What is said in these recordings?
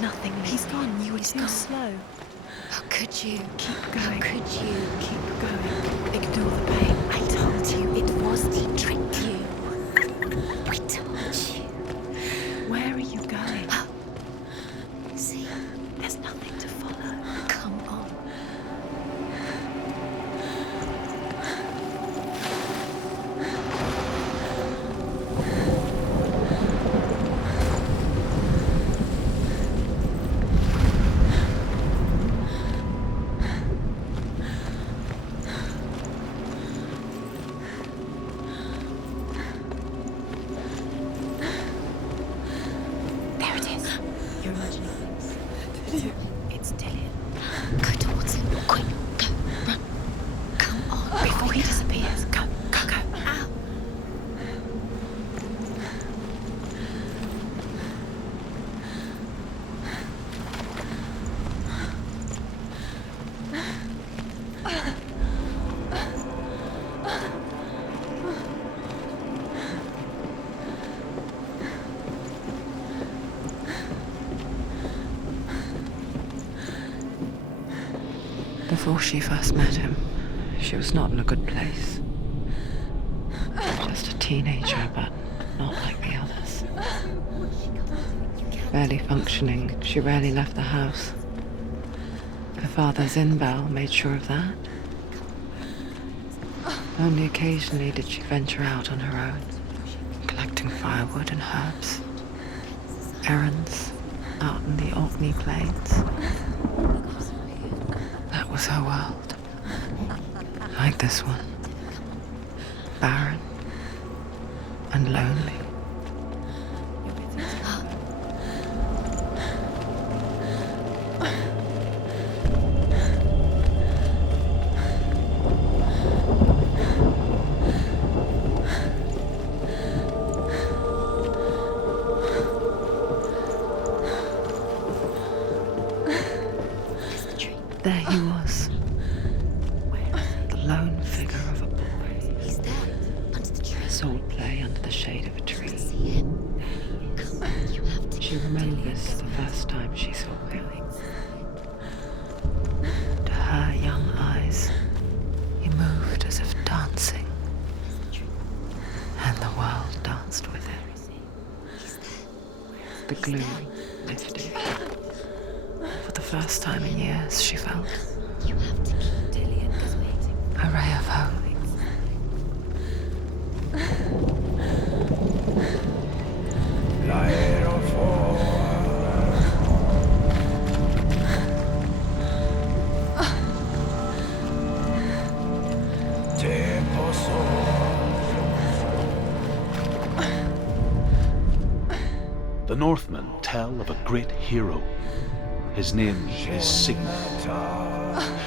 Nothing. He's gone. You were too slow. How could you? Keep going. How could you? Keep going. Ignore the pain. I told you it was to trick you. I told you. Where are you going? See, There's nothing to follow. come on. There it is. You're imagining things. It's Dillion. Go towards him. Quick, go, run. Come on. Before he disappears. Go, go, go. Ow. Before she first met him, she was not in a good place. Just a teenager, but not like the others. Barely functioning, she rarely left the house. Her father's in-bell made sure of that. Only occasionally did she venture out on her own, collecting firewood and herbs. Errands out in the Orkney Plains. That was her world. Like this one. Barren and lonely. There he was. The lone figure of a boy. He's there, under the tree. Swordplay under the shade of a tree. See him? Come on, you have to. She remembers the first time she saw him. To her young eyes, he moved as if dancing. And the world danced with him. The gloom lifted. For the first time in years, she felt You have to keep Dillion waiting. a ray of hope. The Northmen tell of a great hero. His name is Sigmund.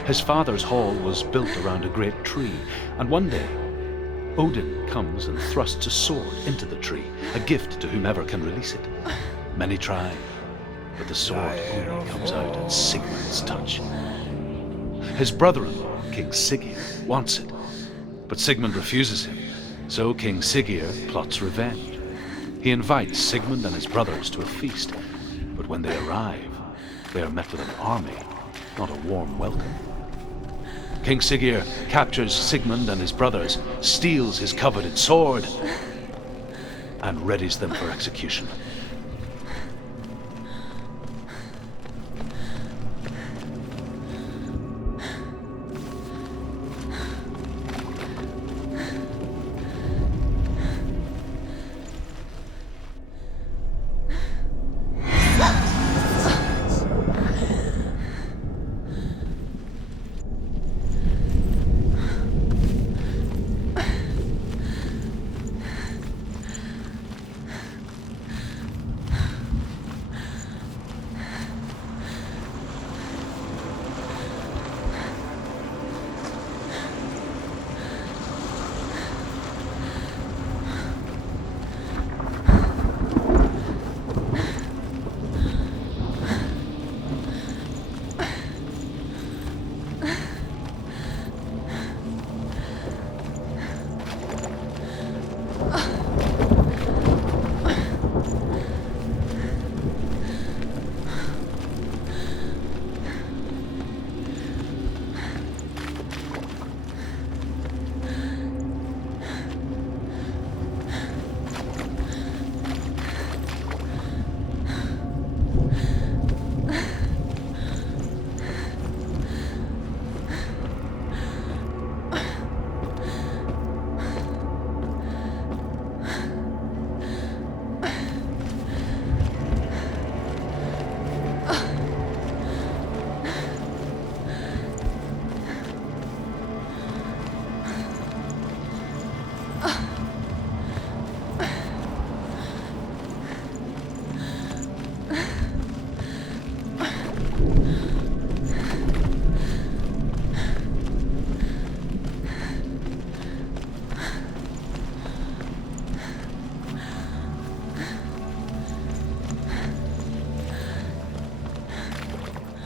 His father's hall was built around a great tree, and one day, Odin comes and thrusts a sword into the tree, a gift to whomever can release it. Many try, but the sword only comes out at Sigmund's touch. His brother-in-law, King Siggeir, wants it, but Sigmund refuses him, so King Siggeir plots revenge. He invites Sigmund and his brothers to a feast, but when they arrive, they are met with an army, not a warm welcome. King Siggeir captures Sigmund and his brothers, steals his coveted sword, and readies them for execution.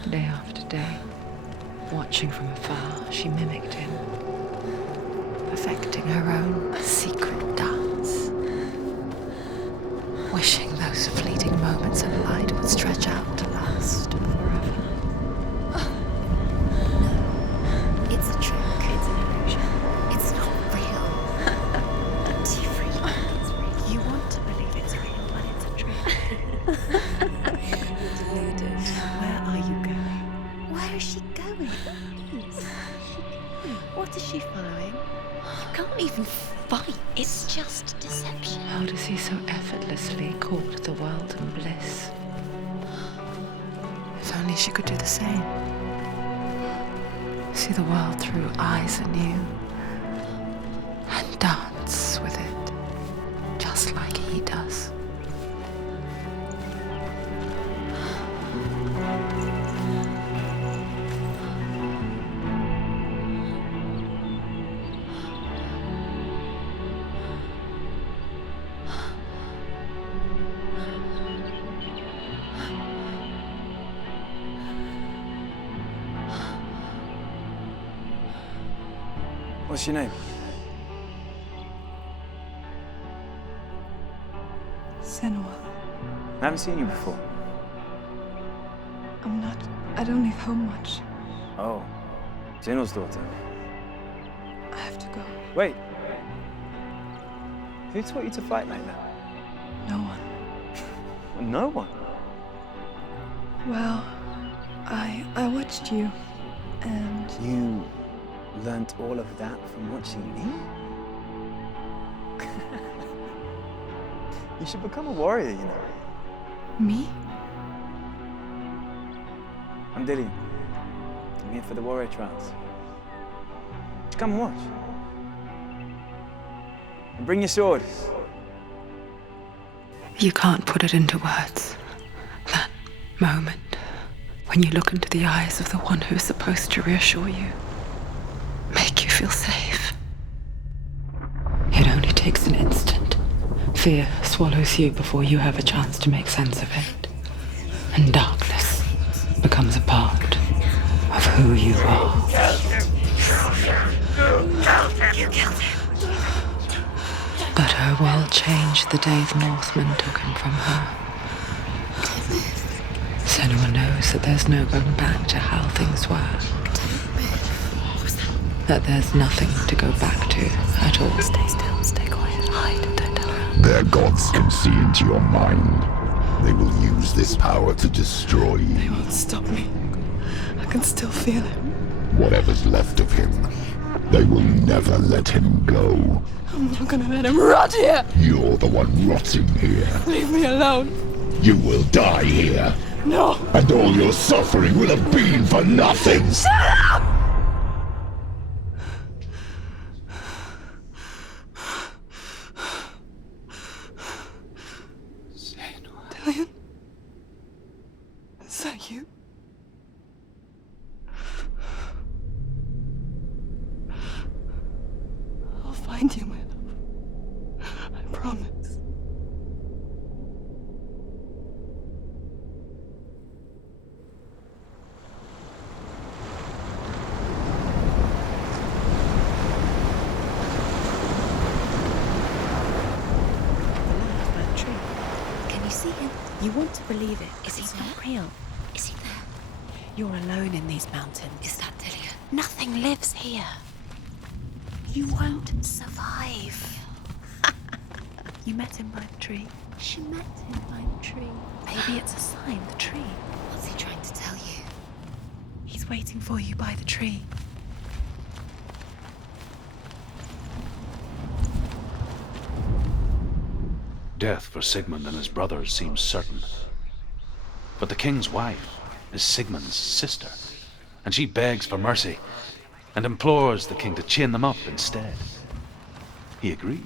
Day after day, watching from afar, she mimicked him, perfecting her own secret dance, wishing those fleeting moments of light would stretch out to last forever. It's a trick. It's an illusion. It's not real. Do you really think it's real? You want to believe it's real, but it's a trick. You're deluded. Where are you going? Where is she going? What is she following? You can't even fight. It's just deception. How does he so effortlessly court the world and bliss? If only she could do the same. See the world through eyes anew and dance with it, just like he does. What's your name? Senua. I haven't seen you before. I don't leave home much. Oh, Zenua's daughter. I have to go. Wait. Who taught you to fight like that? No one. No one. Well, I watched you, and You learnt all of that from watching me? You should become a warrior, you know. me? I'm Dillion. I'm here for the warrior trials. Just come and watch. And bring your sword. You can't put it into words. That moment when you look into the eyes of the one who's supposed to reassure you, make you feel safe. It only takes an instant. Fear swallows you before you have a chance to make sense of it. And darkness becomes a part of who you are. You killed him. But her world changed the day the Northmen took him from her. Senua knows that there's no going back to how things were. That there's nothing to go back to at all. Stay still, stay quiet, hide, don't tell her. Their gods can see into your mind. They will use this power to destroy They you. won't stop me. I can still feel him. Whatever's left of him, they will never let him go. I'm not gonna let him rot here. You're the one rotting here. Leave me alone. You will die here, No. and all your suffering will have been for nothing. Dillion? Is that you? I'll find you, my love. I promise. That tree. Can you see him? You want to believe it. Is he It's there? not real. Is he there? You're alone in these mountains. Is that Dillion? Nothing lives here. You won't survive. You met him by the tree. She met him by the tree. Maybe it's a sign, the tree. What's he trying to tell you? He's waiting for you by the tree. Death for Sigmund and his brothers seems certain. But the king's wife is Sigmund's sister, and she begs for mercy and implores the king to chain them up instead. He agrees.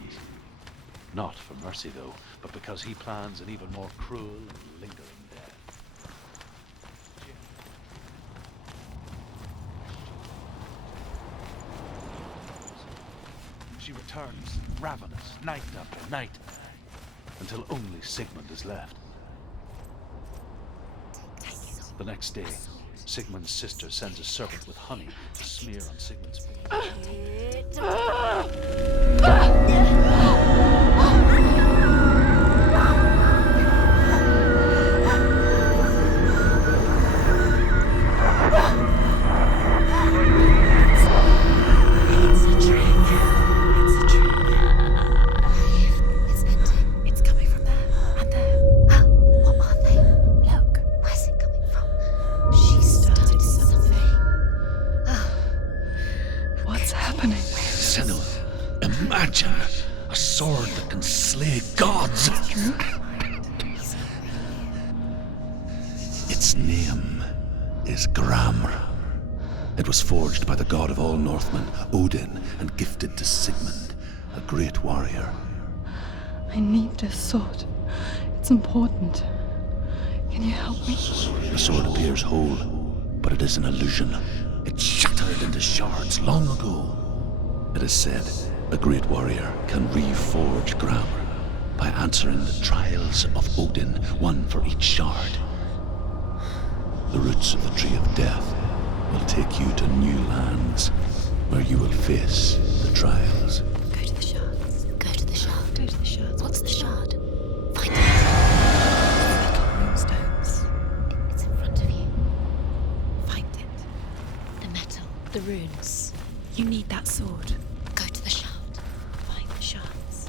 Not for mercy, though, but because he plans an even more cruel and lingering death. She returns, ravenous, night after night, until only Sigmund is left. The next day, Sigmund's sister sends a servant with honey to smear on Sigmund's face. A sword that can slay gods. Its name is Gramr. It was forged by the god of all Northmen, Odin, and gifted to Sigmund, a great warrior. I need this sword. It's important. Can you help me? The sword appears whole, but it is an illusion. It shattered into shards long ago. It is said a great warrior can reforge Gramr by answering the trials of Odin, one for each shard. The roots of the tree of death will take you to new lands where you will face the trials. Go to the shards. Go to the shard. Go to the shards. What's the shard? Find it. Moonstones. It's in front of you. Find it. The metal. The runes. You need that sword. Go to the shard. Find the shards.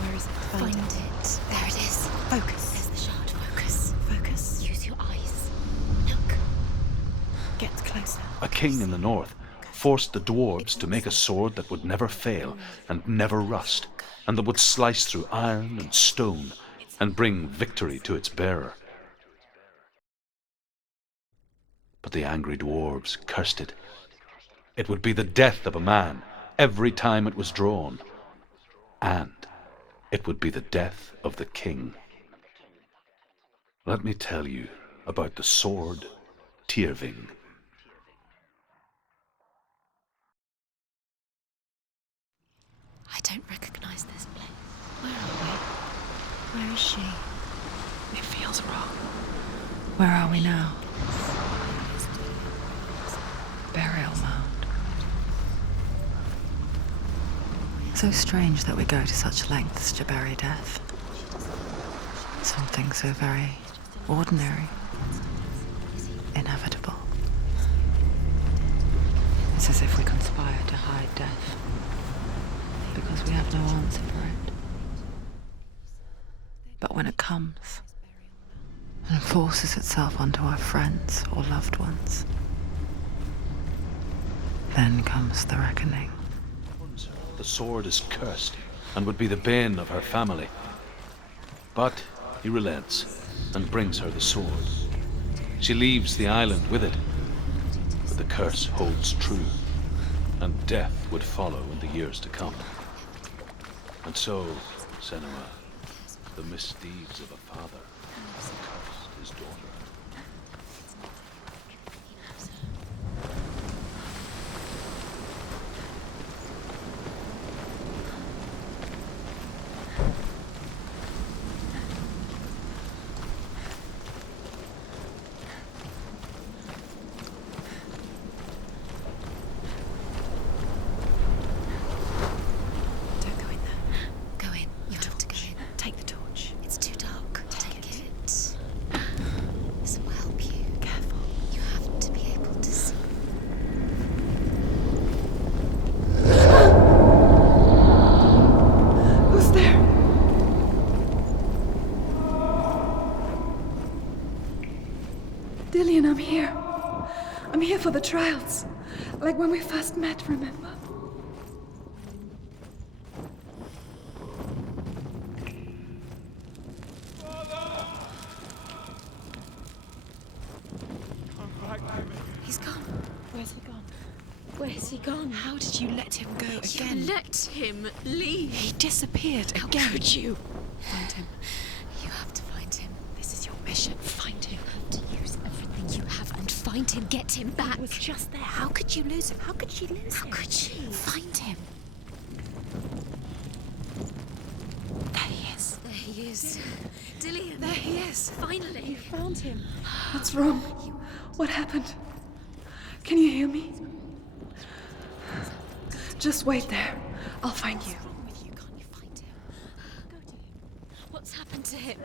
Where is it? Find it. There it is. Focus. There's the shard. Focus. Focus. Use your eyes. Look. Get closer. A king in the north forced the dwarves to make a sword that would never fail and never rust, and that would slice through iron and stone and bring victory to its bearer. But the angry dwarves cursed it. It would be the death of a man every time it was drawn, and it would be the death of the king. Let me tell you about the sword Tyrving. I don't recognize this place. Where are we? Where is she? It feels wrong. Where are we now? Burial mound. So strange that we go to such lengths to bury death. Something so very ordinary, inevitable. It's as if we conspire to hide death, because we have no answer for it. But when it comes and forces itself onto our friends or loved ones, then comes the reckoning. The sword is cursed and would be the bane of her family. But he relents and brings her the sword. She leaves the island with it, but the curse holds true, and death would follow in the years to come. And so, Senua, the misdeeds of a father cursed his daughter. Don't go in there. Go in. You have to go in. Take the torch. It's too dark. Take it. This will help you. Careful. You have to be able to see. Who's there? Dillion, I'm here. I'm here for the trials. Like when we first met, remember? He's gone. Where's he gone? Where's he gone? How did you let him go You again? let him leave. He disappeared How again. could you? Find him. You have to find him. This is your mission. Find him. You have to use everything you have and find find him. Get him back. He was just there. How could you lose him? How could she lose him? How could she? Find him. There he is. There he is. Dillion. There he is. Finally. Found him. What's wrong? What happened? Can you hear me? Just wait there. I'll find you. What's wrong with you? Can't you find him? Go to him. What's happened to him?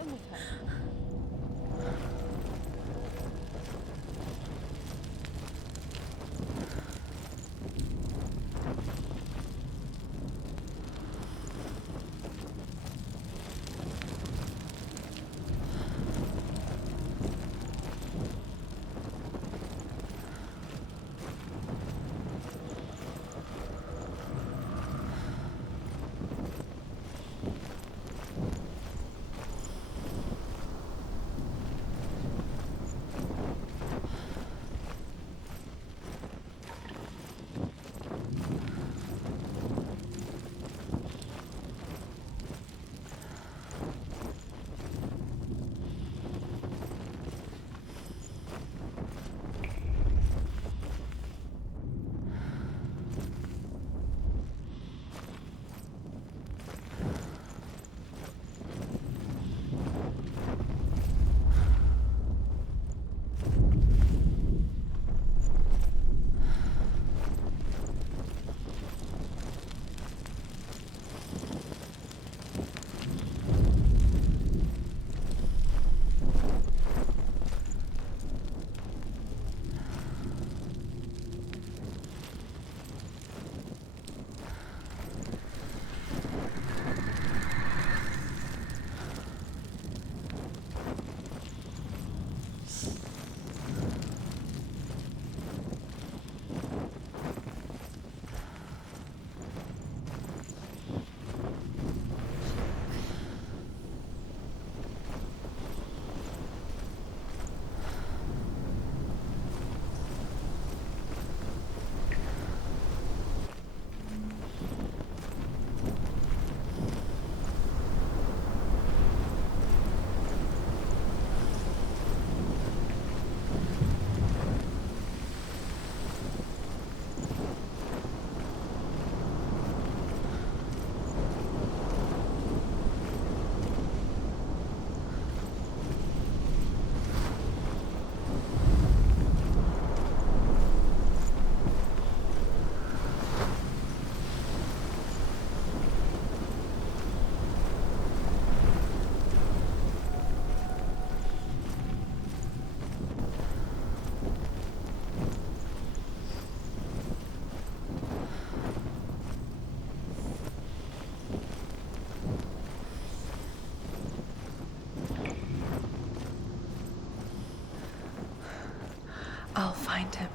I'll find him.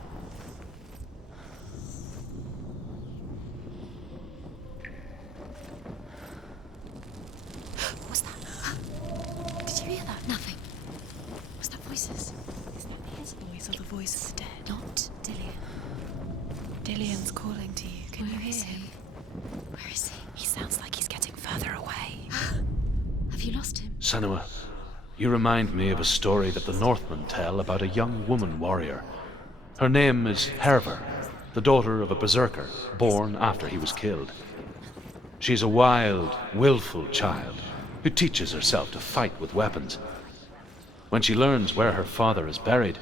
What was that? Did you hear that? Nothing. Was that voices? Is that his voice or the voice of the dead? Not Dillion. Dillion's calling to you. Can you Where hear is him? he? Where is he? He sounds like he's getting further away. Have you lost him? Senua, you remind me of a story that the Northmen tell about a young woman warrior. Her name is Herver, the daughter of a berserker, born after he was killed. She's a wild, willful child who teaches herself to fight with weapons. When she learns where her father is buried,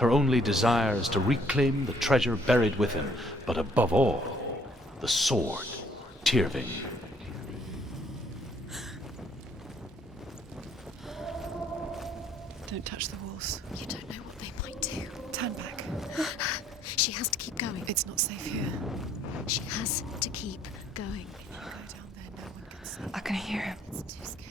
her only desire is to reclaim the treasure buried with him, but above all, the sword, Tyrving. Don't touch the walls. You don't know what they might do. Turn back. She has to keep going. It's not safe here. She has to keep going. Go down there, no one can see. I can hear him. It's too scary.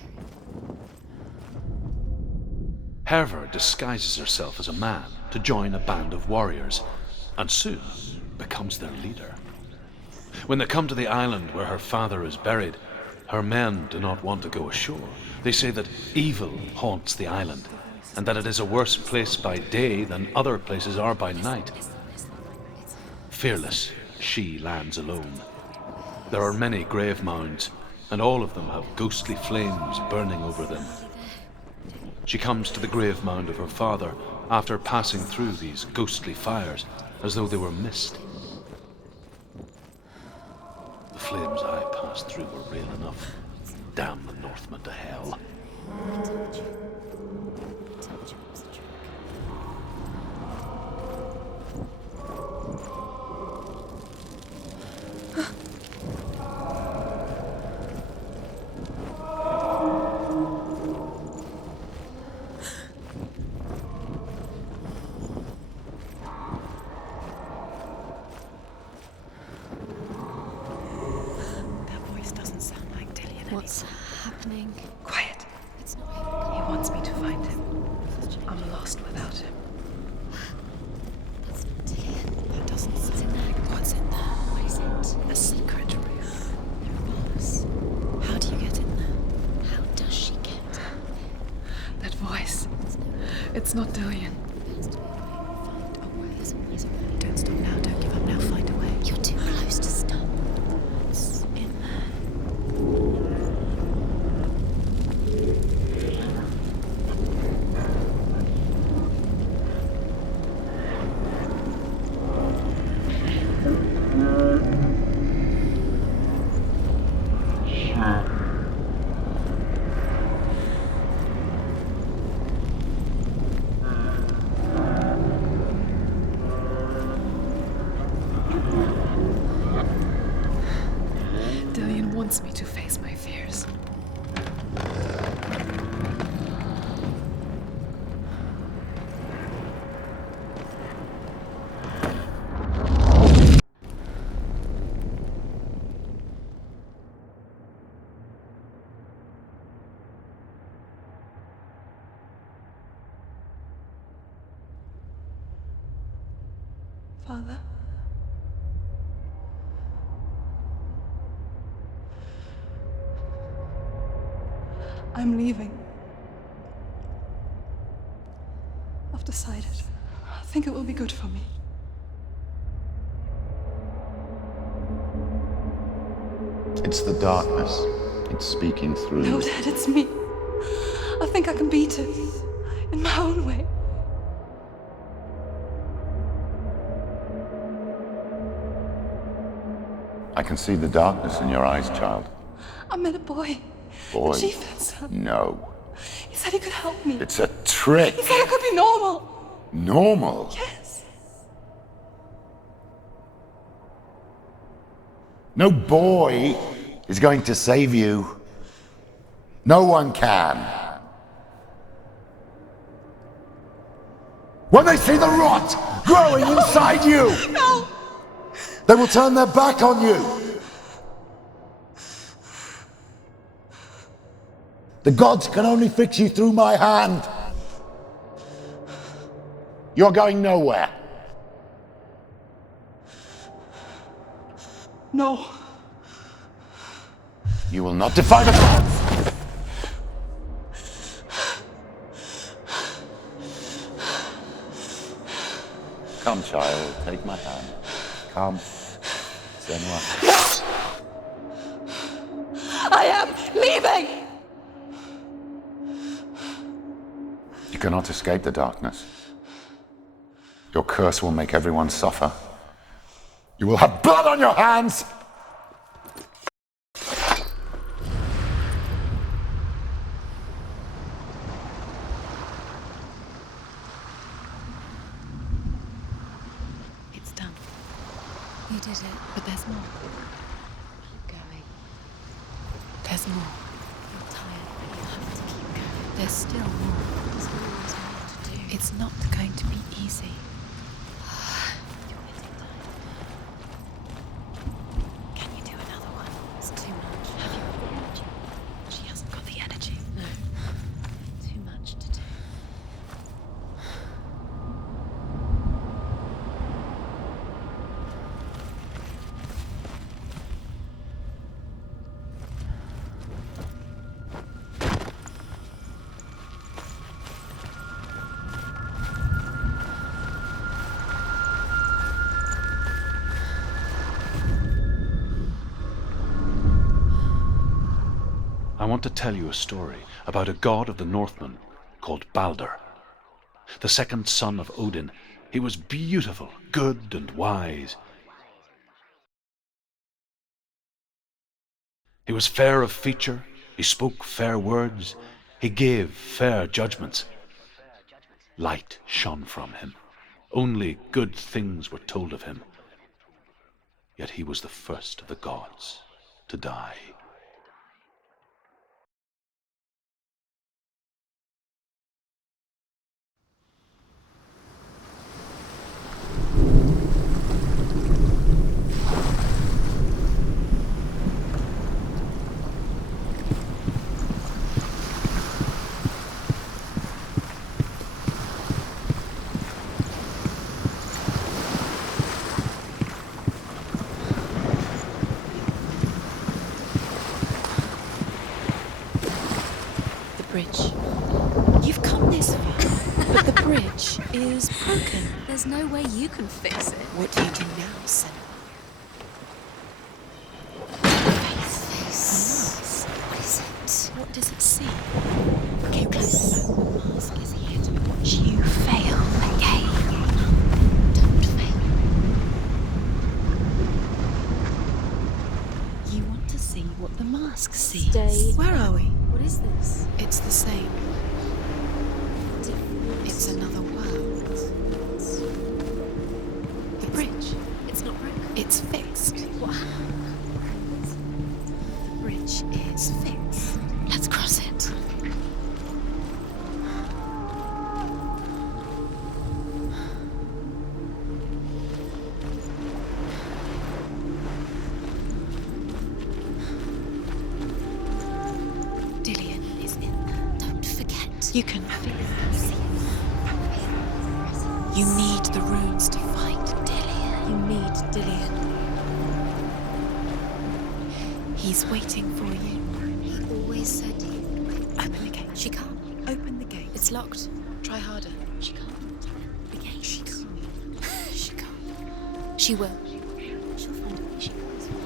Herver disguises herself as a man to join a band of warriors, and soon becomes their leader. When they come to the island where her father is buried, her men do not want to go ashore. They say that evil haunts the island, and that it is a worse place by day than other places are by night. Fearless, she lands alone. There are many grave mounds, and all of them have ghostly flames burning over them. She comes to the grave mound of her father after passing through these ghostly fires as though they were mist. The flames I passed through were real enough. Damn the Northmen to hell. What's happening? Quiet. It's not him. He wants me to find him. I'm lost without him. That's not Dillion. That doesn't What's sound in there? What's in there? What is it? A secret room. Boss. How do you get in there? How does she get? That voice. It's not Dillion. There's a way. There's a way. Don't stop now. Don't give up now. Find a way. You're too close to stop. What's in there? Dillion wants me to face my fears. Father? I'm leaving. I've decided. I think it will be good for me. It's the darkness. It's speaking through No, you. Dad, it's me. I think I can beat it. In my own way. I can see the darkness in your eyes, child. I met a boy. Boy. The chieftain's son. No. He said he could help me. It's a trick. He said I could be normal. Normal. Yes. No boy is going to save you. No one can. When they see the rot growing inside you, No! they will turn their back on you. The gods can only fix you through my hand. You're going nowhere. No. You will not defy the gods. Come, child, take my hand. Come. Senua. I am leaving! You cannot escape the darkness. Your curse will make everyone suffer. You will have blood on your hands! It's done. You did it. But there's more. Keep going. There's more. You're tired, but you have to keep going. There's still more. There's always more to do. It's not going to be easy. You're getting tired. Can you do another one? It's too much. Have you got the energy? She hasn't got the energy. No. Too much to do. I want to tell you a story about a god of the Northmen called Balder. the second son of Odin. He was beautiful, good, and wise. He was fair of feature, he spoke fair words, he gave fair judgments. Light shone from him. Only good things were told of him. Yet he was the first of the gods to die. Bridge. You've come this far, but the bridge is broken. There's no way you can fix it. What do you do now, Senua? Face. What is it? What does it see? Okay, close. The mask is here to watch you fail again. Don't fail. You want to see what the mask sees. Stay. Where are we? What is this? It's the same. Different. It's another world. The bridge. It's not broken. It's fixed. What? The bridge is fixed. Let's cross it. Dillion is in there. Don't forget. You can fix it. You need the runes to fight Dillion. You need Dillion. He's waiting for you. He always said he would. Open the gate. She can't. Open the gate. It's locked. Try harder. She can't. The gate. She can't. She can't. She will. She'll find a way. She always will.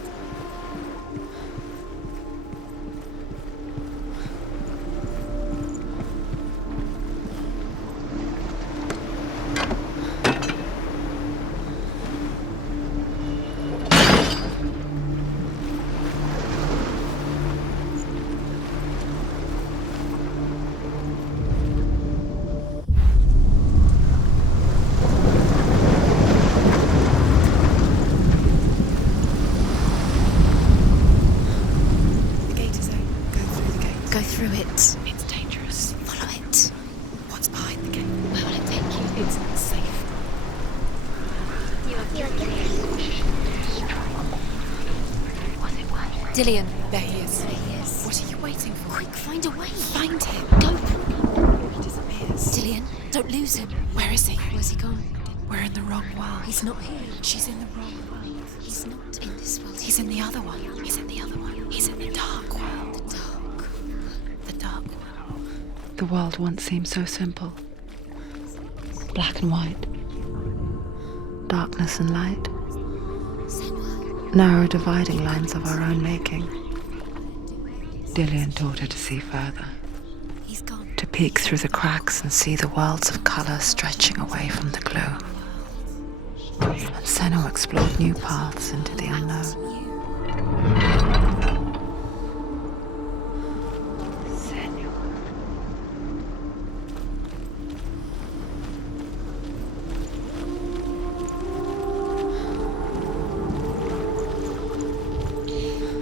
The gate is open. Go through the gate. Go through it. It's dangerous. Follow it. What's behind the gate? Where will it take you? It's not safe. Dillion. There he is. There he is. What are you waiting for? Quick, find a way. Find him. Go. He disappears. Dillion, don't lose him. Where is he? Where's he gone? We're in the wrong world. He's not here. She's in the wrong world. He's not in this world. He's in the other one. He's in the other one. He's in the dark world. the dark. The dark world. The world once seemed so simple. Black and white. Darkness and light. Senua. Narrow dividing lines of our own making. Dillion taught her to see further. He's gone. To peek through the cracks and see the worlds of colour stretching away from the glow. And Senua explored new paths into the unknown.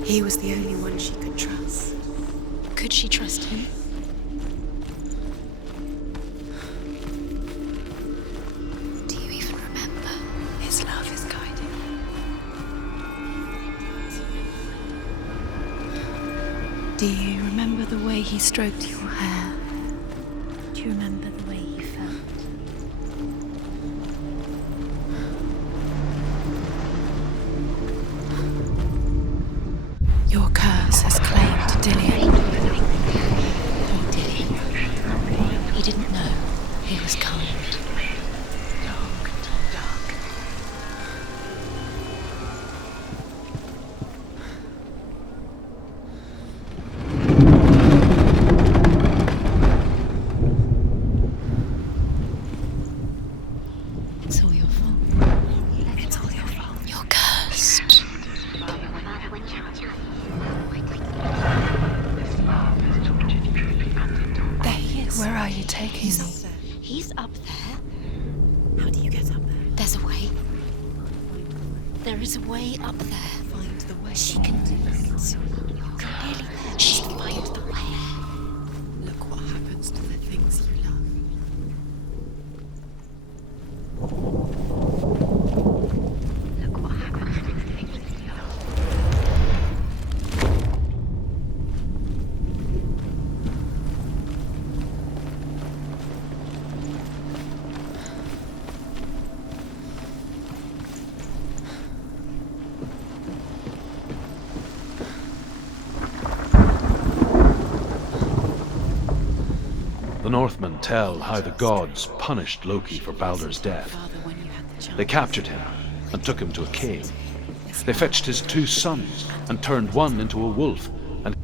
He was the only one she could trust. Could she trust him? Do you even remember? His love is guiding. Do you remember the way he stroked your hair? Do you remember the way he felt? Your curse has claimed Dillion. Poor Dillion. He didn't know. He was kind. Dark. taking He's me? up there. He's up there. How do you get up there? There's a way. There is a way up there. Find the way. She can do it. You're nearly there. She can find the way. Look what happens to the things you love. Look what happens to the things you love. The Northmen tell how the gods punished Loki for Baldur's death. They captured him and took him to a cave. They fetched his 2 sons and turned one into a wolf, and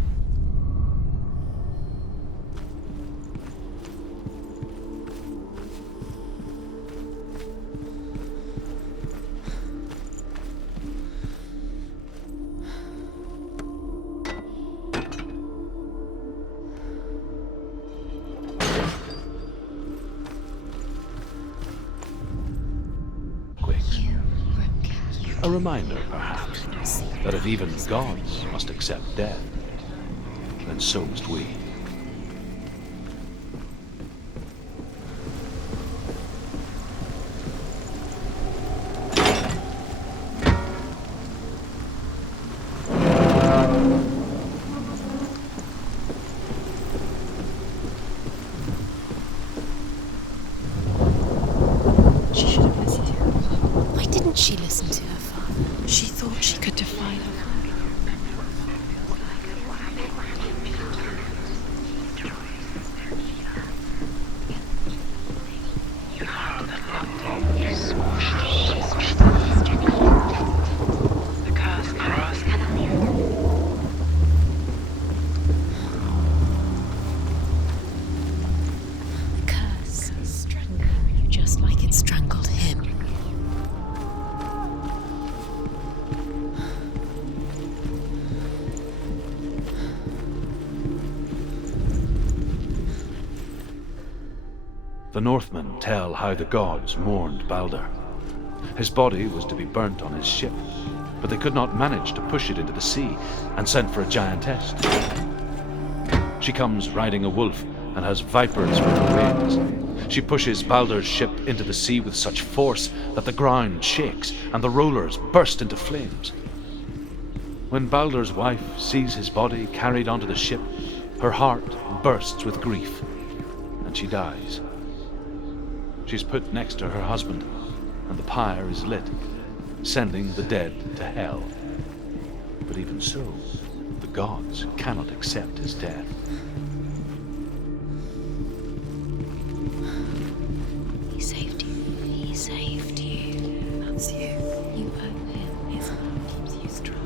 a reminder, perhaps, that if even gods must accept death, then so must we. She should have listened to her. Why didn't she listen to her father? She thought she could defy her. The curse strangled you just like it strangled him. The Northmen tell how the gods mourned Baldur. His body was to be burnt on his ship, but they could not manage to push it into the sea and sent for a giantess. She comes riding a wolf and has vipers for her wings. She pushes Baldur's ship into the sea with such force that the ground shakes and the rollers burst into flames. When Baldur's wife sees his body carried onto the ship, her heart bursts with grief, and she dies. She's put next to her husband, and the pyre is lit, sending the dead to hell. But even so, the gods cannot accept his death. He saved you. He saved you. That's you. You owe him. His love keeps you strong.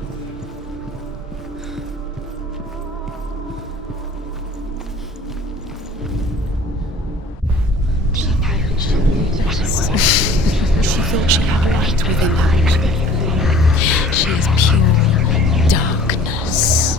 She thought she had light within her. She is pure darkness.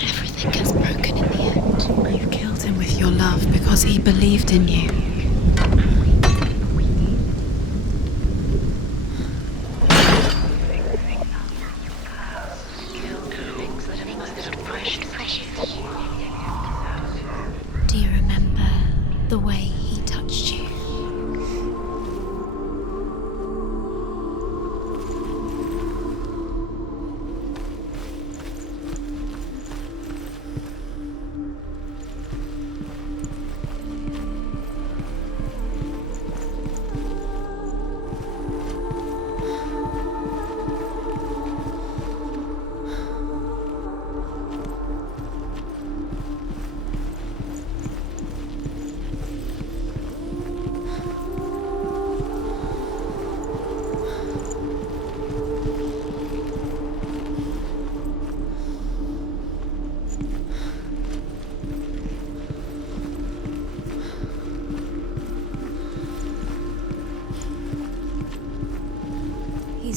Everything gets broken in the end. You killed him with your love because he believed in you. Do you remember the way he touched you?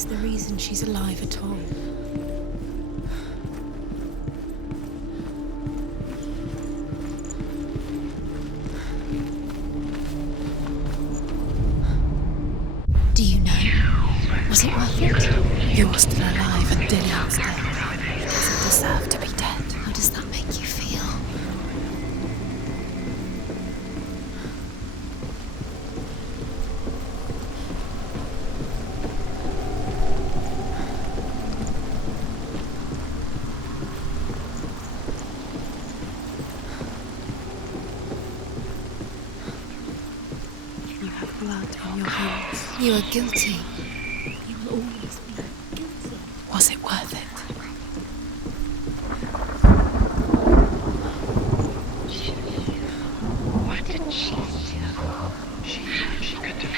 He's the reason she's alive at all. Do you know? Was it worth it? You're still alive and Dillion's dead. He doesn't deserve to be dead. How does that make you feel? You have blood in your hands. You are guilty. You will always be guilty. Was it worth it? What did she do? She could do.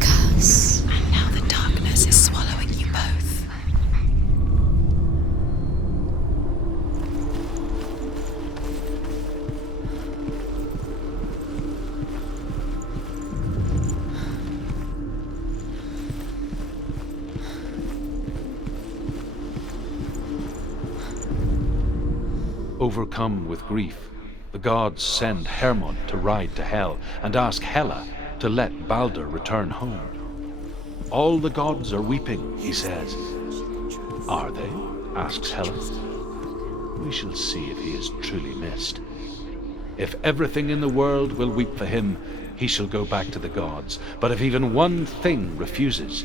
Curse. And now the darkness is swallowing you both. Overcome with grief, the gods send Hermod to ride to Hell and ask Hela to let Balder return home. All the gods are weeping, he says. Are they? Asks Hela. We shall see if he is truly missed. If everything in the world will weep for him, he shall go back to the gods. But if even one thing refuses,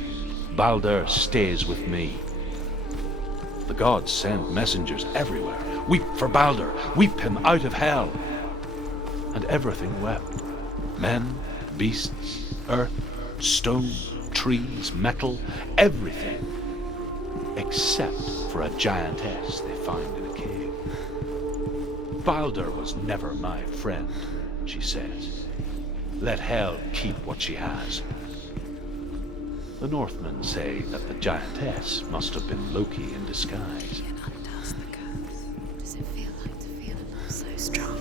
Balder stays with me. The gods send messengers everywhere. Weep for Balder, weep him out of hell. And everything wept. Men, beasts, earth, stone, trees, metal, everything. Except for a giantess they find in a cave. Balder was never my friend, she says. Let Hel keep what she has. The Northmen say that the giantess must have been Loki in disguise. Undoes the curse. What does it feel like to feel a love so strong?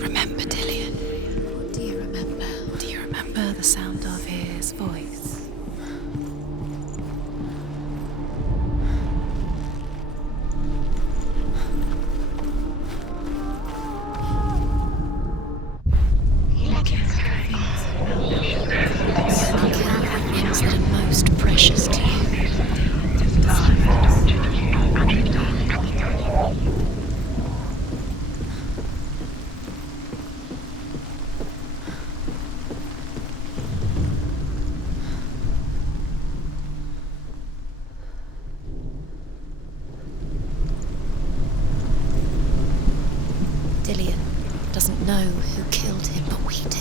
Remember Dillion? What do you remember? Do you remember the sound of his voice? Things that are most precious to you. Dillion doesn't know who killed him, but we do.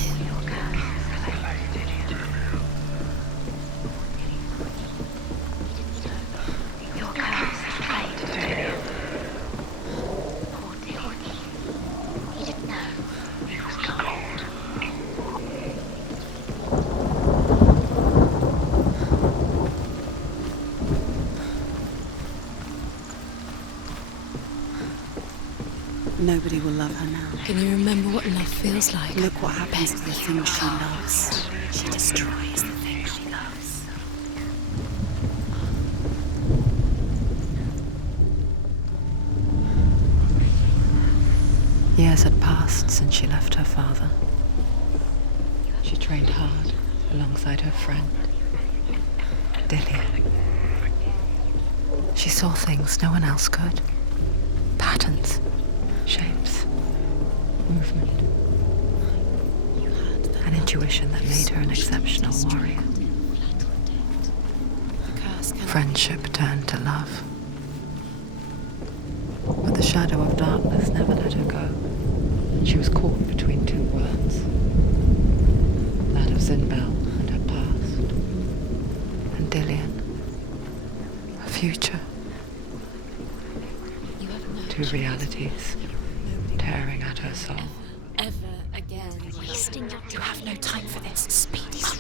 Nobody will love her now. Can you remember what love feels like? Look what happens to the things she loves. She destroys the things she loves. Years had passed since she left her father. She trained hard alongside her friend, Dillion. She She saw things no one else could. Patterns, shapes, movement. An intuition that made her an exceptional warrior. Friendship turned to love. But the shadow of darkness never let her go. She was caught between two worlds. That of Zinbel and her past. And Dillion. Her future. Two realities tearing at her soul. Ever again. Wasting your time. You have no time for this. Speed up.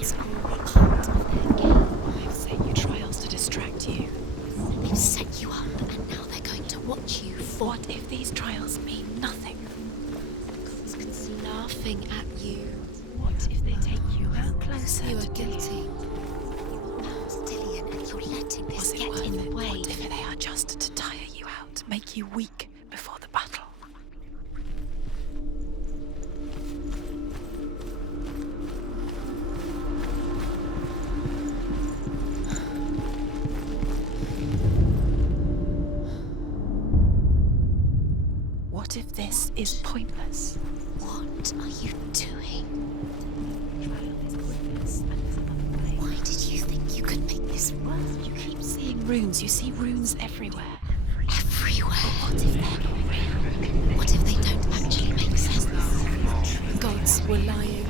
It's all part of their game. They've set you trials to distract you. They've set you up, and now they're going to watch you fall. What if these trials mean nothing? It's laughing at you. What if they take you out closer You to are guilty. Dillion, and you're letting this get in the way. What if they are just to tire you out, make you weak before the battle? What if this is pointless? What are you doing? Why did you think you could make this work? You keep seeing runes. You see runes everywhere. Everywhere. What if they're not real? What if they don't actually make sense? The gods were lying.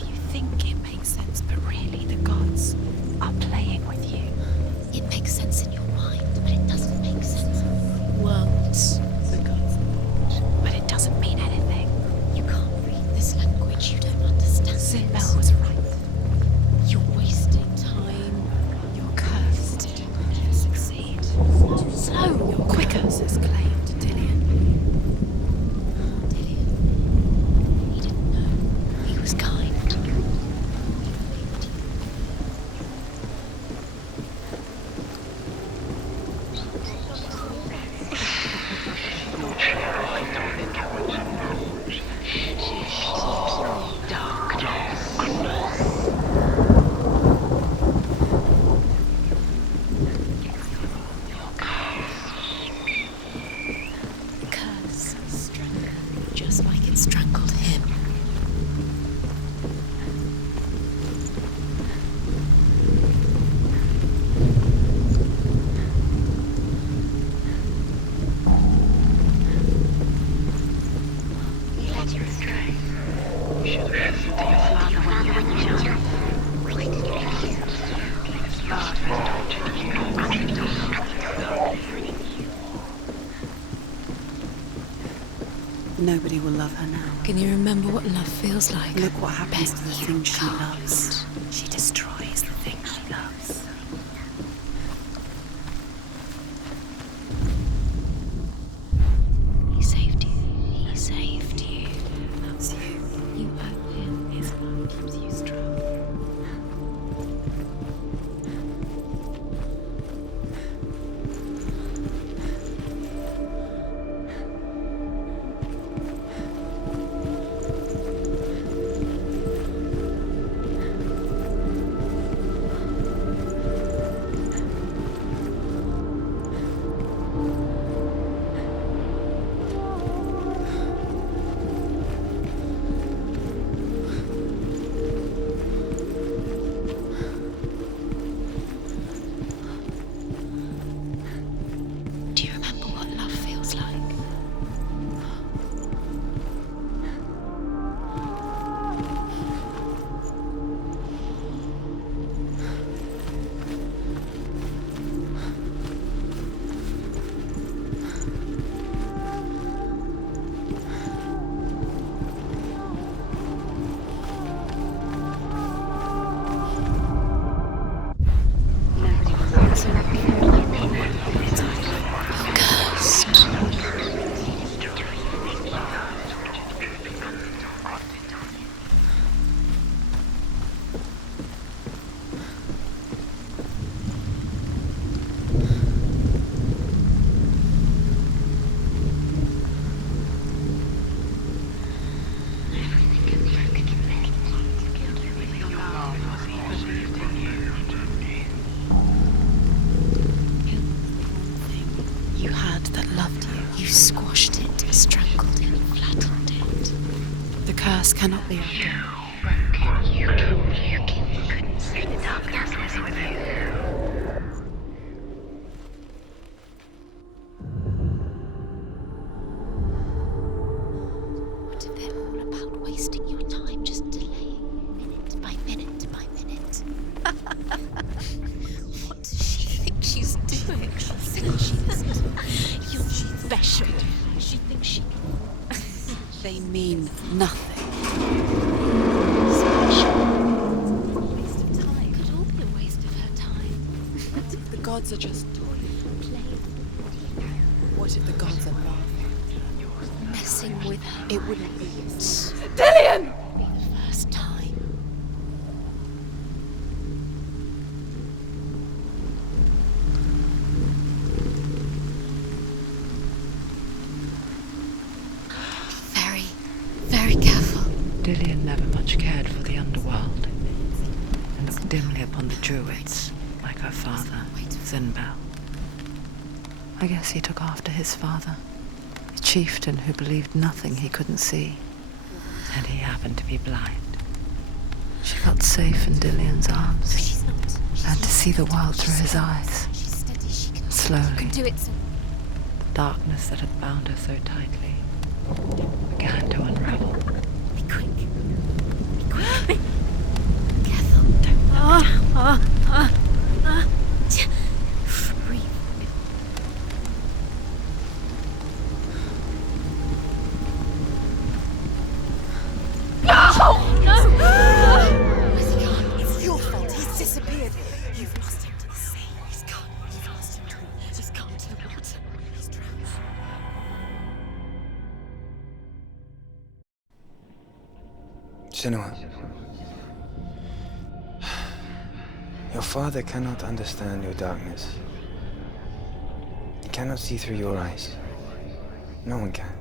If you think it makes sense, but really the gods are playing with you. It makes sense in your mind, but it doesn't make sense. Worlds. The gods, but it doesn't mean anything. You can't read this language. You don't understand. Zinbel was right. You're wasting time. You're cursed. You succeed. Slow. You're quicker. Is claimed Dillion. Dillion. He didn't know. He was kind. The curse strangled, just like it strangled him. You led you astray. You should have listened to your father when you had the chance. Why did you listen? His father tortured you. Nobody will love her now. Can you remember what love feels like? Look what happens Bet to the you things she can't. loves. She destroys the things she loves. He saved you. He saved you. Loves you. You owe him. His love keeps you strong. curse cannot be undone. What if they're all about wasting your time, just delaying minute by minute by minute? What does she think she's doing? She thinks she's you're special. She thinks she can. They mean nothing. Waste of time. Could all be a waste of her time. The gods are just Playing. What if the gods are laughing? Messing with her. It wouldn't be. Dillion! Be the first time. Very, very careful. Dillion never much cared for the underworld, and looked dimly upon the druids, like her father, Zinbel. I guess he took after his father, a chieftain who believed nothing he couldn't see, and he happened to be blind. She felt safe in Dillion's arms, She's not. and to see the world through his eyes. She's steady. She can. Slowly, You can do it. the darkness that had bound her so tightly began to unravel. Be quick. Be quick. Careful. Don't breathe. Where's he gone? It's your fault. He's disappeared. You've lost him to the sea. He's gone. You've lost him to the... He's gone to the water. He's drowned. Senua. Your father cannot understand your darkness. He cannot see through your eyes. No one can.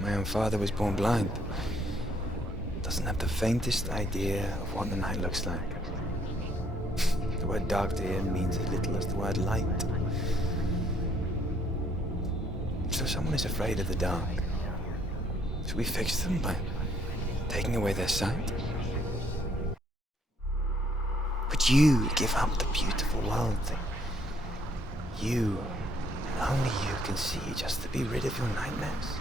My own father was born blind. Doesn't have the faintest idea of what the night looks like. The word dark to him means as little as the word light. So someone is afraid of the dark. Should we fix them by taking away their sight? Would you give up the beautiful world that you, and only you, can see just to be rid of your nightmares?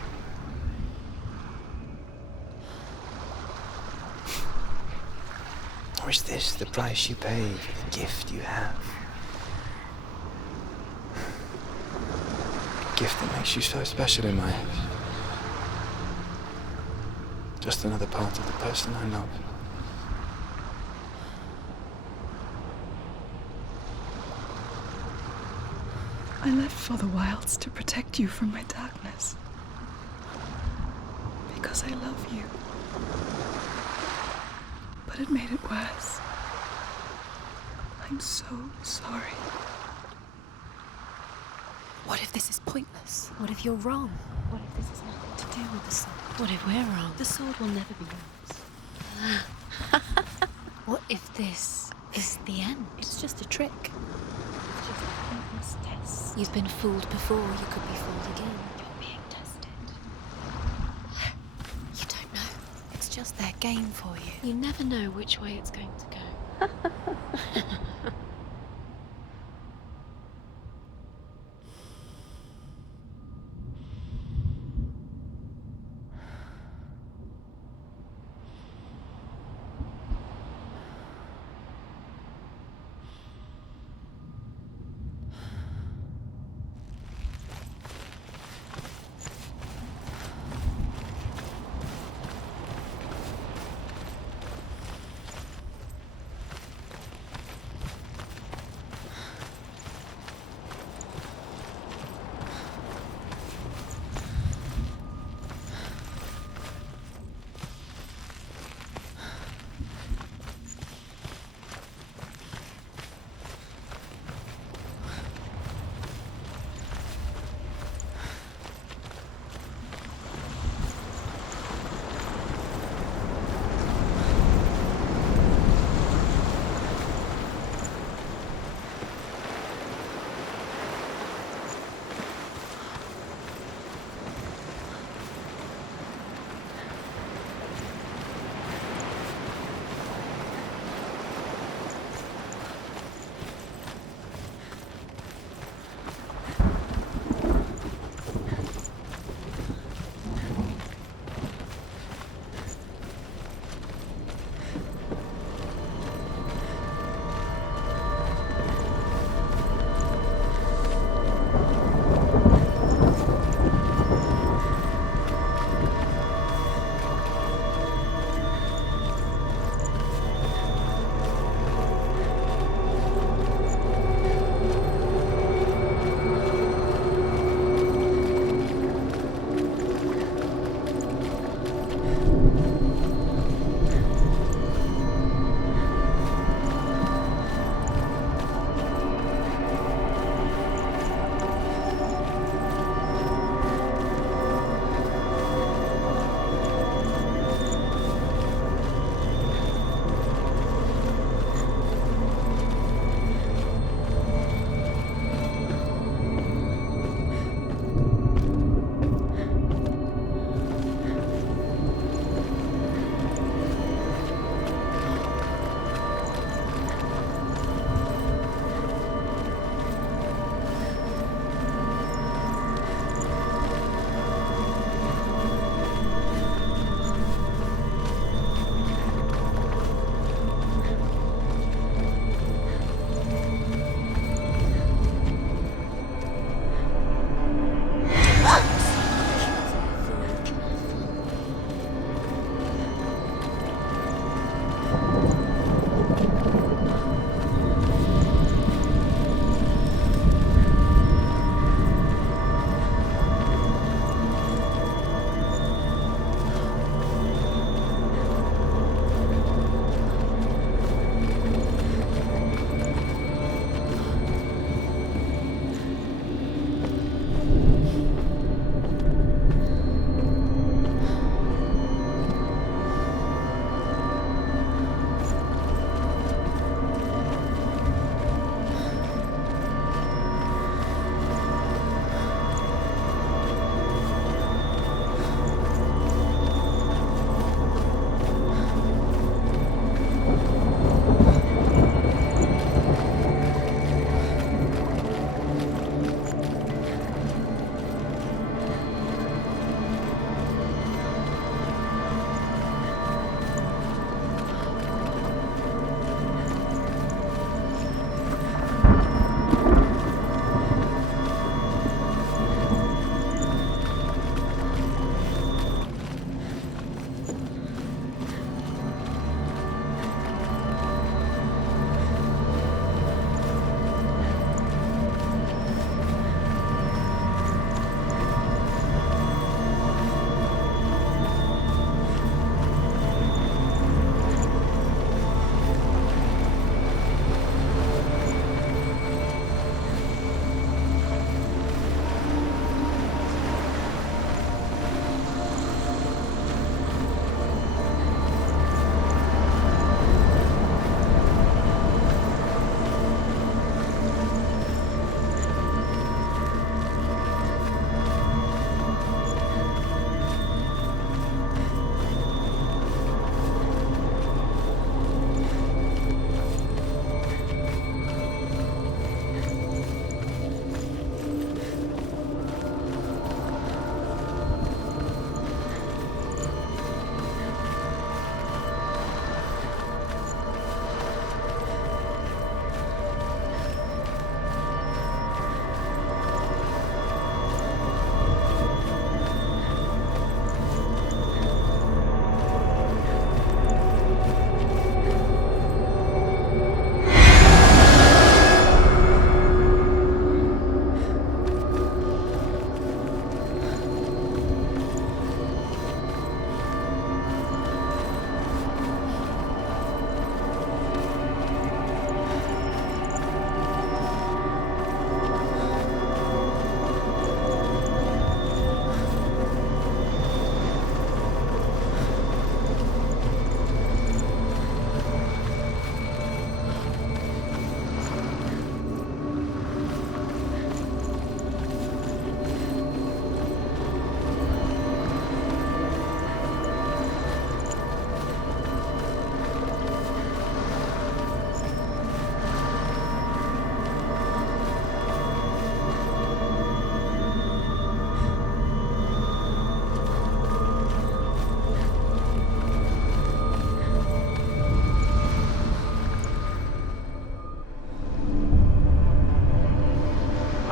Or is this the price you pay for the gift you have? A gift that makes you so special in my eyes. Just another part of the person I love. I left for the wilds to protect you from my darkness. Because I love you. But it made it worse. I'm so sorry. What if this is pointless? What if you're wrong? What if this has nothing to do with the sword? What if we're wrong? The sword will never be yours. What if this is the end? It's just a trick. It's just a pointless test. You've been fooled before, you could be fooled again. You're being tested. You don't know. It's just their game for you. You never know which way it's going to go.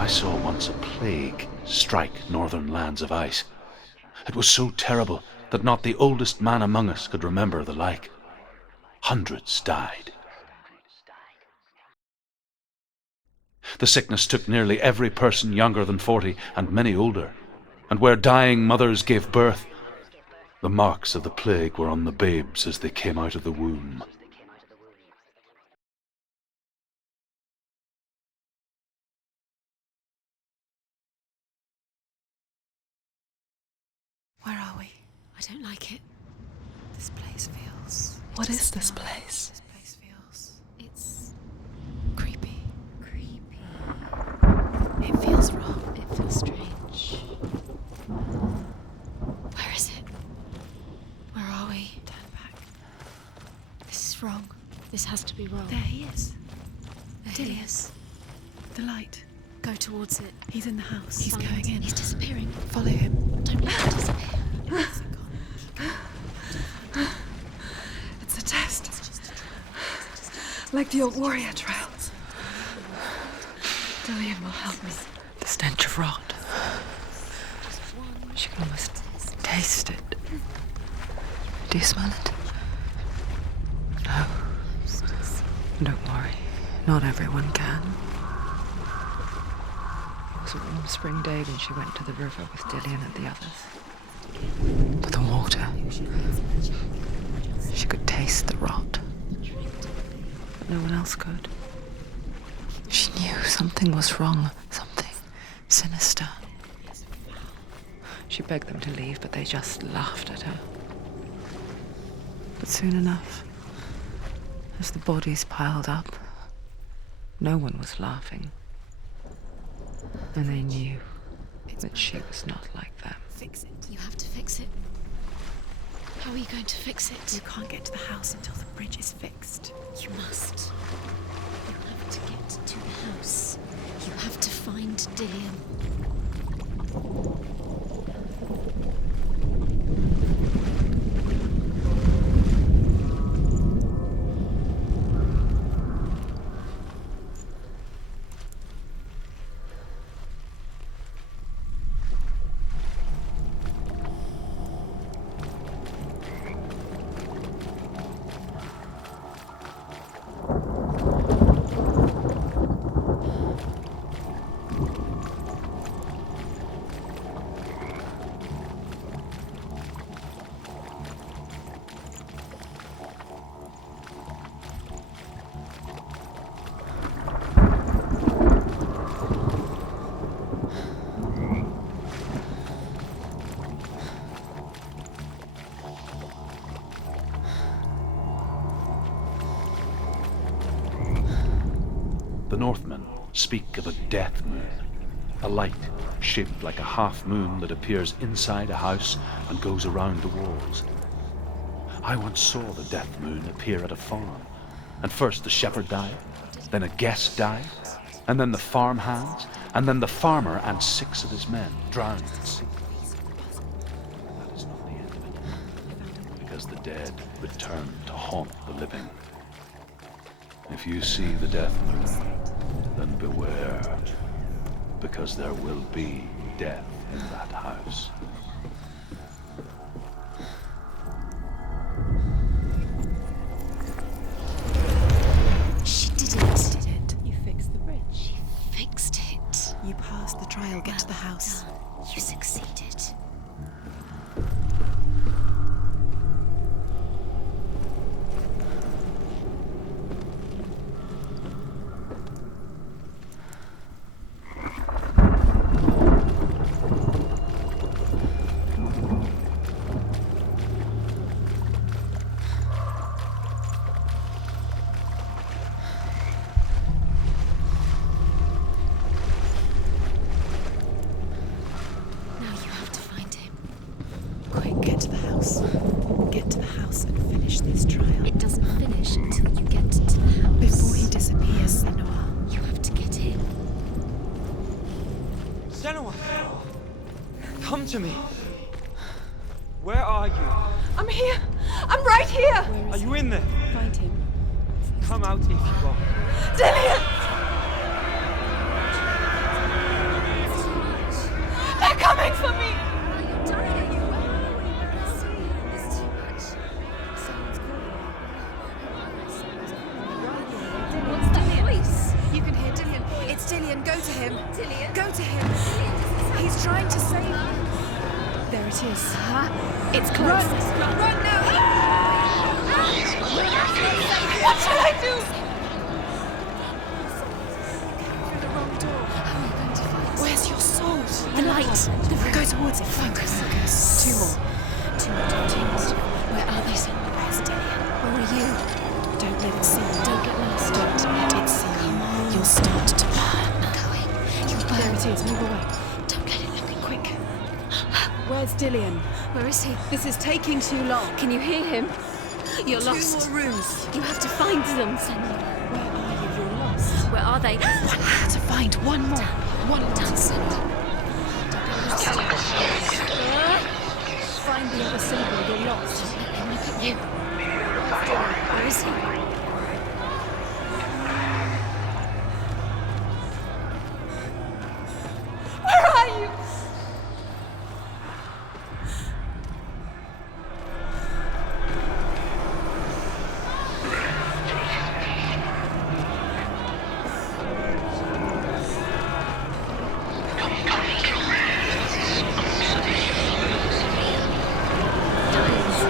I saw once a plague strike northern lands of ice. It was so terrible that not the oldest man among us could remember the like. Hundreds died. The sickness took nearly every person younger than 40 and many older, and where dying mothers gave birth, the marks of the plague were on the babes as they came out of the womb. Where are we? I don't like it. This place feels... What is this place? This place feels... It's creepy. creepy. It feels wrong. It feels strange. Where is it? Where are we? Turn back. This is wrong. This has to be wrong. There he is. There he Dillion. is. The light. Go towards it. He's in the house. He's Find- going in. He's disappearing. Follow him. Don't let him disappear. It's a test. Like the old warrior trials. Dillion will help me. The stench of rot. She can almost taste it. Do you smell it? No. Don't worry. Not everyone can. It was a warm spring day when she went to the river with Dillion and the others. But the water... She could taste the rot. But no one else could. She knew something was wrong. Something sinister. She begged them to leave, but they just laughed at her. But soon enough, as the bodies piled up, no one was laughing. And they knew that she was not like them. Fix it. You have to fix it. How are you going to fix it? You can't get to the house until the bridge is fixed. You must. You have to get to the house. You have to find Dillion. The Northmen speak of a death moon, a light shaped like a half moon that appears inside a house and goes around the walls. I once saw the death moon appear at a farm, and first the shepherd died, then a guest died, and then the farm hands, and then the farmer and 6 of his men drowned at sea. That is not the end of it, because the dead return to haunt the living. If you see the death moon, then beware, because there will be death in that house. She did it. You fixed the bridge. She fixed it. You passed the trial. Get to the house. Done. You succeeded. Now you have to find him. Quick, get to the house. Get to the house and finish this trial. It doesn't finish until you get to the house. Before he disappears, Senua. You have to get in. Senua! Come to me! Where are you? I'm here! I'm right here! Are you in there? Find him. Come out if you are. Dillion! Go to him. Dillion. Go to him. He's trying to save you. There it is. It's close. Run now! What shall I do? Through the wrong door. How are you going to fight? Where's your sword? The light. Go towards it. Focus. Two more. Where are they, Senua? Where's Dillion? Where are you? Don't let it see you. Don't get lost. Don't let it see you. You'll start to burn. I'm going. You'll burn. There it is. Move away. Don't let it look Quick. Where's Dillion? Where is he? This is taking too long. Can you hear him? You're lost. Two more rooms. You have to find them, Senua. Where are you? You're lost. Where are they? One more to find. One more. One more. Down, Senua. Find the other symbol. You're lost. Let them look at you. Where is he? Where are you?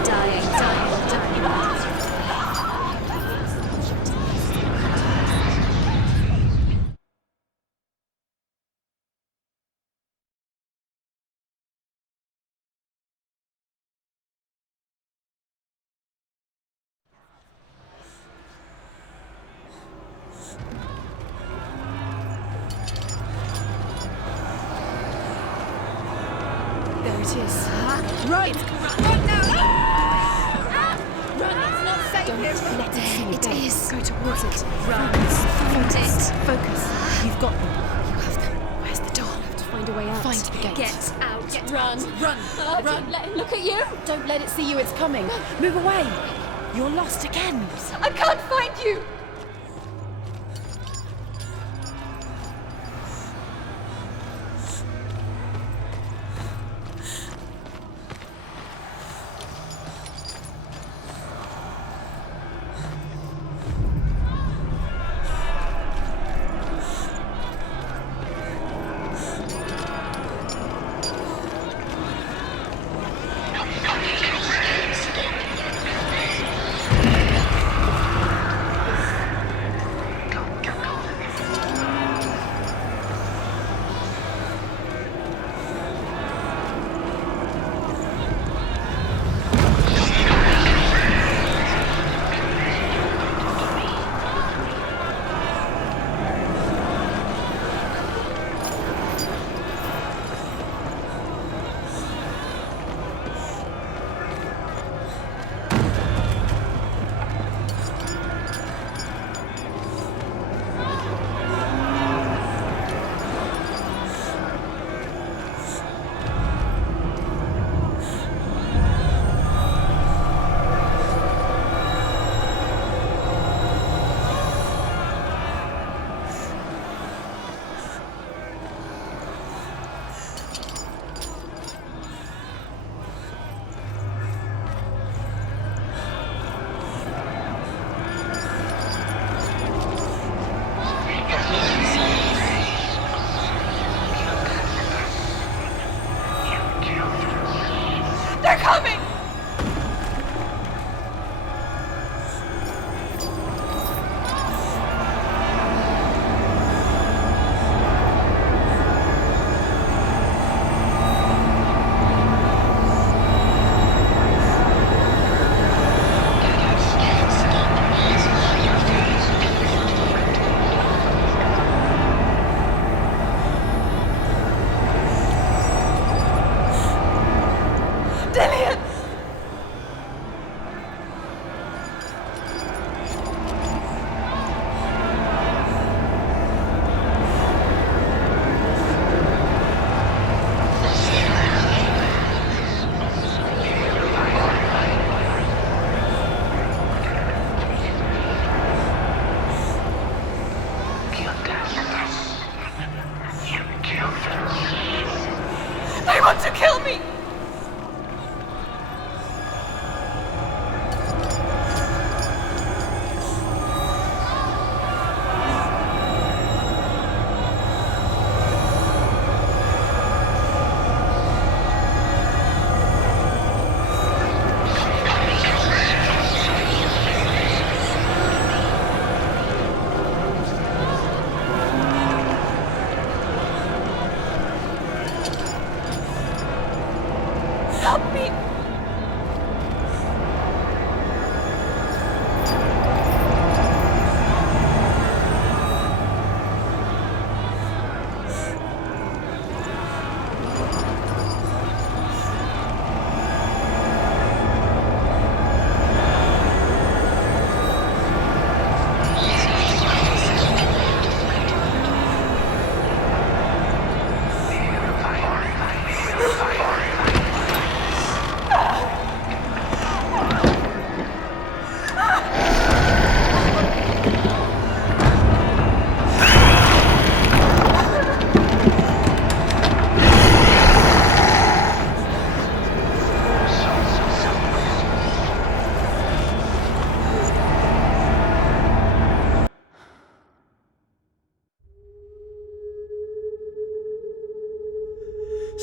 Dying. There it is. Right. Run now. Run, it's not safe Don't here. let it see you. It Don't. is. Go towards it. Run. Focus. Find it. Focus. You've got them. You have them. Where's the door? Have to find a way out. Find the gate. Get out. Run. Run. Run. Run. Let him look at you. Don't let it see you. It's coming. Move away. You're lost again. I can't find you.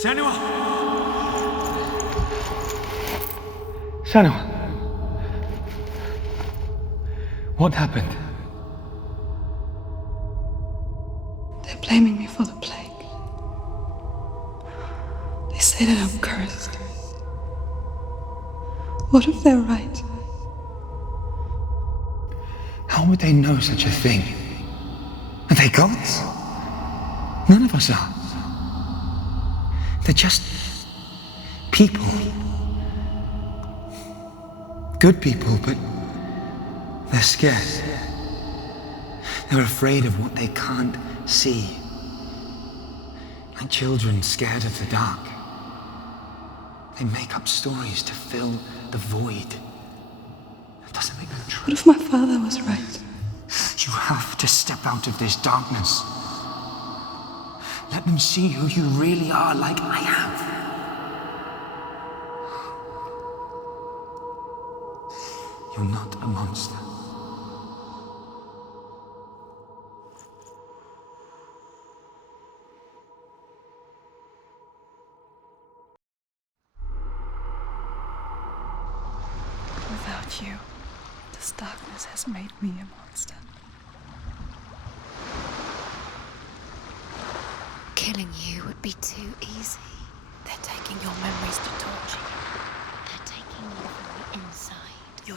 Senua! Senua! What happened? They're blaming me for the plague. They say that I'm cursed. What if they're right? How would they know such a thing? Are they gods? None of us are. They're just people. Good people, but they're scared. They're afraid of what they can't see. Like children scared of the dark. They make up stories to fill the void. That doesn't make them true. What if my father was right? You have to step out of this darkness. Let them see who you really are, like I have. You're not a monster. Without you, this darkness has made me a monster. Killing you would be too easy. They're taking your memories to torture you. They're taking you